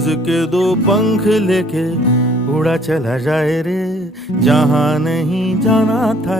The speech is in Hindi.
परवाज़ के दो पंख लेके उड़ा चला जाए रे, जहाँ नहीं जाना था